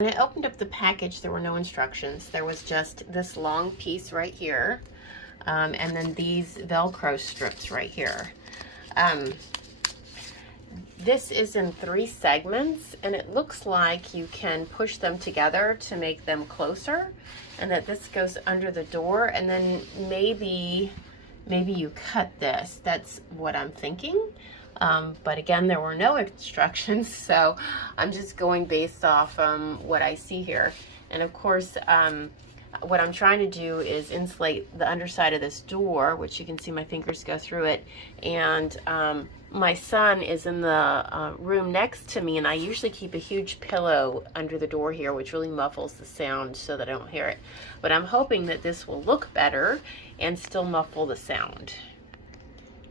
When I opened up the package, there were no instructions. There was just this long piece right here, and then these Velcro strips right here. This is in 3 segments, and it looks like you can push them together to make them closer, and that this goes under the door, and then maybe you cut this. That's what I'm thinking. But again, there were no instructions, so I'm just going based off what I see here. And of course, what I'm trying to do is insulate the underside of this door, which you can see my fingers go through it. And my son is in the room next to me, and I usually keep a huge pillow under the door here, which really muffles the sound so that I don't hear it. But I'm hoping that this will look better and still muffle the sound.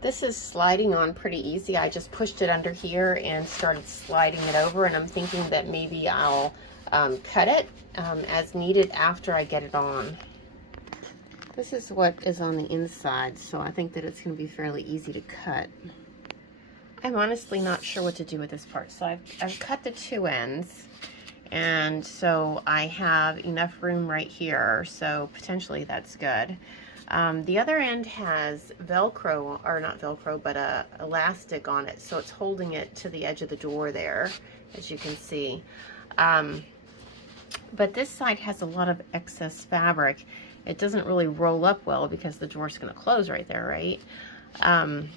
This is sliding on pretty easy. I just pushed it under here and started sliding it over, and I'm thinking that maybe I'll cut it as needed after I get it on. This is what is on the inside, so I think that it's going to be fairly easy to cut. I'm honestly not sure what to do with this part, so I've cut the 2 ends, and so I have enough room right here, so potentially that's good. The other end has Velcro, or not Velcro, but elastic on it, so it's holding it to the edge of the door there, as you can see. But this side has a lot of excess fabric. It doesn't really roll up well because the door's going to close right there, right? And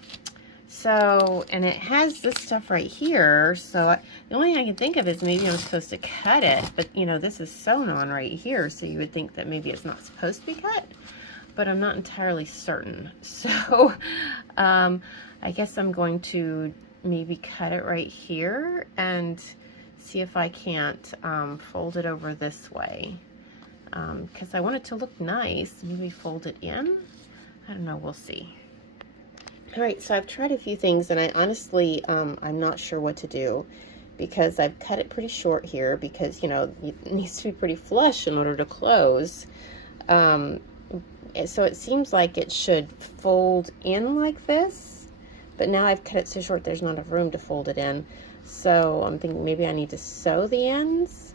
it has this stuff right here, so the only thing I can think of is maybe I'm supposed to cut it, but you know, this is sewn on right here, so you would think that maybe it's not supposed to be cut, but I'm not entirely certain. So I guess I'm going to maybe cut it right here and see if I can't fold it over this way, because I want it to look nice. Maybe fold it in. I don't know, we'll see. All right, so I've tried a few things, and I honestly, I'm not sure what to do, because I've cut it pretty short here because, you know, it needs to be pretty flush in order to close. So it seems like it should fold in like this, but now I've cut it so short there's not enough room to fold it in. So I'm thinking maybe I need to sew the ends.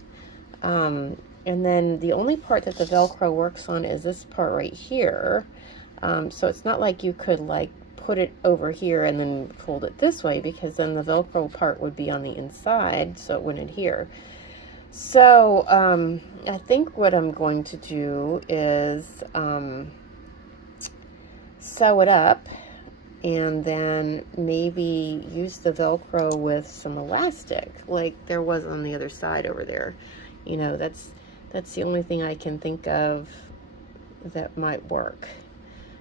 And then the only part that the Velcro works on is this part right here. So it's not like you could like put it over here and then fold it this way, because then the Velcro part would be on the inside, so it wouldn't adhere. So I think what I'm going to do is sew it up, and then maybe use the Velcro with some elastic like there was on the other side over there. You know, that's the only thing I can think of that might work.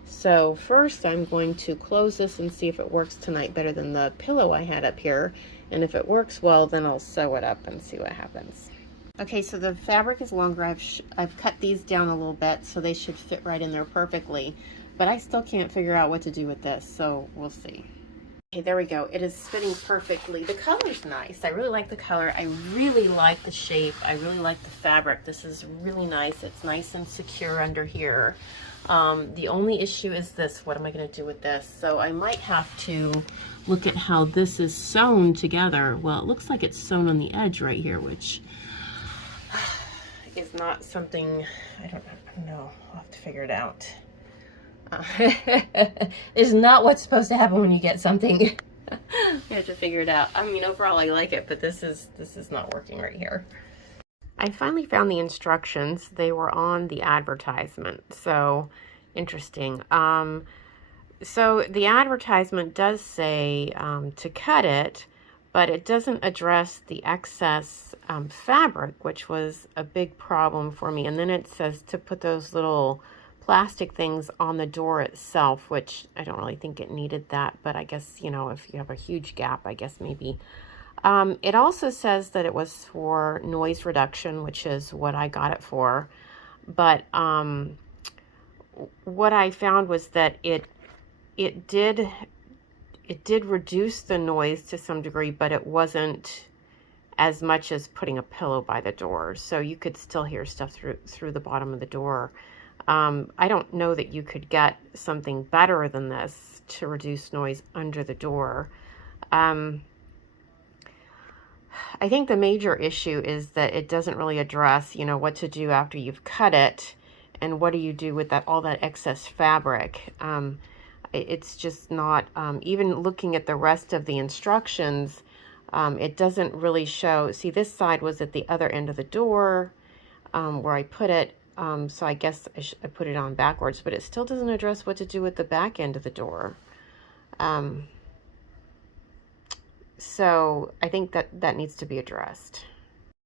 So first I'm going to close this and see if it works tonight better than the pillow I had up here, and if it works well, then I'll sew it up and see what happens. Okay, so the fabric is longer. I've cut these down a little bit, so they should fit right in there perfectly, but I still can't figure out what to do with this, so we'll see. Okay, there we go. It is fitting perfectly. The color's nice. I really like the color. I really like the shape. I really like the fabric. This is really nice. It's nice and secure under here. The only issue is this. What am I going to do with this? So I might have to look at how this is sewn together. Well, it looks like it's sewn on the edge right here, which is not something, I don't know. I'll have to figure it out. It's not what's supposed to happen when you get something. You have to figure it out. I mean, overall I like it, but this is not working right here. I finally found the instructions. They were on the advertisement, so interesting. So the advertisement does say to cut it, but it doesn't address the excess fabric, which was a big problem for me. And then it says to put those little plastic things on the door itself, which I don't really think it needed that, but I guess, you know, if you have a huge gap, I guess maybe. It also says that it was for noise reduction, which is what I got it for. But what I found was that it did reduce the noise to some degree, but it wasn't as much as putting a pillow by the door. So you could still hear stuff through the bottom of the door. I don't know that you could get something better than this to reduce noise under the door. I think the major issue is that it doesn't really address, you know, what to do after you've cut it and what do you do with that all that excess fabric. It's just not, even looking at the rest of the instructions, it doesn't really show. See, this side was at the other end of the door where I put it, so I guess I put it on backwards, but it still doesn't address what to do with the back end of the door. So I think that needs to be addressed.